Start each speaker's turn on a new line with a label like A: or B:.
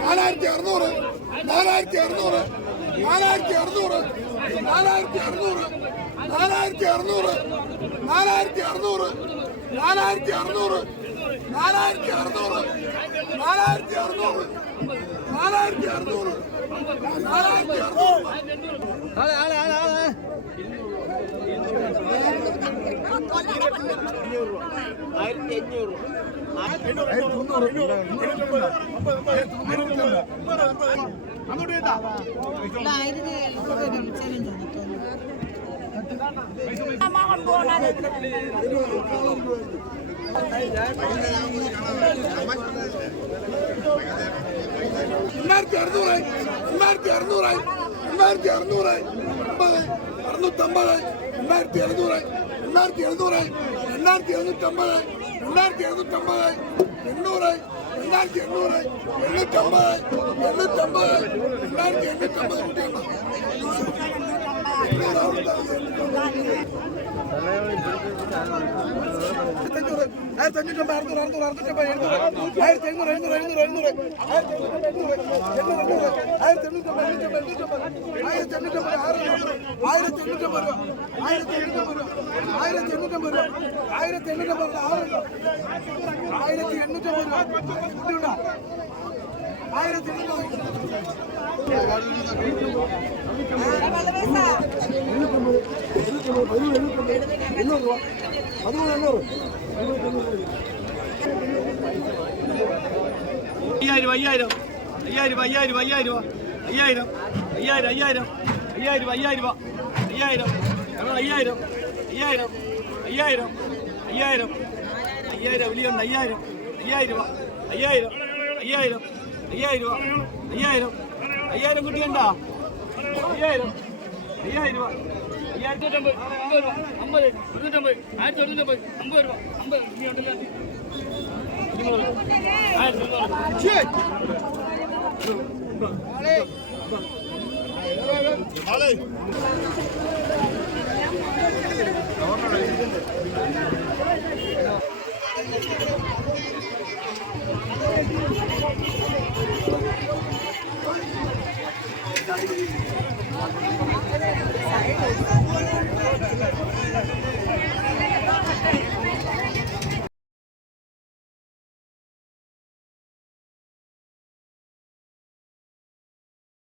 A: നാലായിരത്തി അറുന്നൂറ് നാലായിരത്തി അറുന്നൂറ് നാലായിരത്തി അറുന്നൂറ് നാലായിരത്തി അറുന്നൂറ് നാലായിരത്തി അറുന്നൂറ് നാലായിരത്തി അറുന്നൂറ് നാലായിരത്തി അറുന്നൂറ് നാലായിരത്തി അറുന്നൂറ് നാലായിരത്തി അറുന്നൂറ് നാലായിരത്തി അറുന്നൂറ് നാലായിരത്തി അറുന്നൂറ് ആയിരത്തി അഞ്ഞൂറ്. അങ്ങോട്ട് കേട്ടാ ആയിരത്തി change Marte Ardura, Marte Ardura, Marte Ardura, Marte Ardura, Marte Ardura, Marte Ardura, Marte Ardura, Marte Ardura, Marte Marte Marte Marte Marte Marte Marte ആയിരത്തി അഞ്ഞൂറ്റമ്പത് അറുന്നൂറ് അറുന്നൂറ് അറുന്നൂറ്റമ്പത് എഴുന്നൂറ് ആയിരത്തി എണ്ണൂറ് എണ്ണൂറ് എണ്ണൂറ് എണ്ണൂറ് ആയിരത്തി എഴുന്നൂറ് എണ്ണൂറ് എണ്ണൂറ് ആയിരത്തി എണ്ണൂറ്റമ്പത് എണ്ണൂറ്റമ്പത് എണ്ണൂറ്റമ്പത് ആയിരത്തി എണ്ണൂറ്റമ്പത് ആയിരത്തി എണ്ണൂറ്റമ്പത് രൂപ ആയിരത്തി എണ്ണൂറ്റമ്പത് രൂപ ആയിരത്തി എണ്ണൂറ്റമ്പത് രൂപ ആയിരത്തി എണ്ണൂറ്റമ്പത് ആറ് ആയിരത്തി എണ്ണൂറ്റമ്പത് രൂപ ആയിരത്തി എണ്ണൂറ്റമ്പത് എണ്ണൂറ് രൂപ പതിമൂന്ന് എണ്ണൂറ്
B: അയ്യായിരം അയ്യായിരം. അയ്യായിരം അയ്യായിരം അയ്യായിരം. അയ്യായിരം അയ്യായിരം അയ്യായിരം. അയ്യായിരം അയ്യായിരം. അയ്യായിരം. അയ്യായിരം. അയ്യായിരം. അയ്യായിരം. അയ്യായിരം. അയ്യായിരം. വിളിയുണ്ട് അയ്യായിരം. അയ്യായിരം അയ്യായിരം. അയ്യായിരം. അയ്യായിരം അയ്യായിരം. അയ്യായിരം കുട്ടിയുണ്ടോ അയ്യായിരം. അയ്യായിരം തൊണ്ണൂറ്റമ്പത് അമ്പത് തൊണ്ണൂറ്റമ്പത് ആയിരത്തി തൊണ്ണൂറ്റമ്പത് അമ്പത് രൂപ അമ്പത് ഇനി ഉണ്ടല്ലോ ഇരുന്നൂറ് ആയിരത്തി ഇരുന്നൂറ്
A: ¡Ay,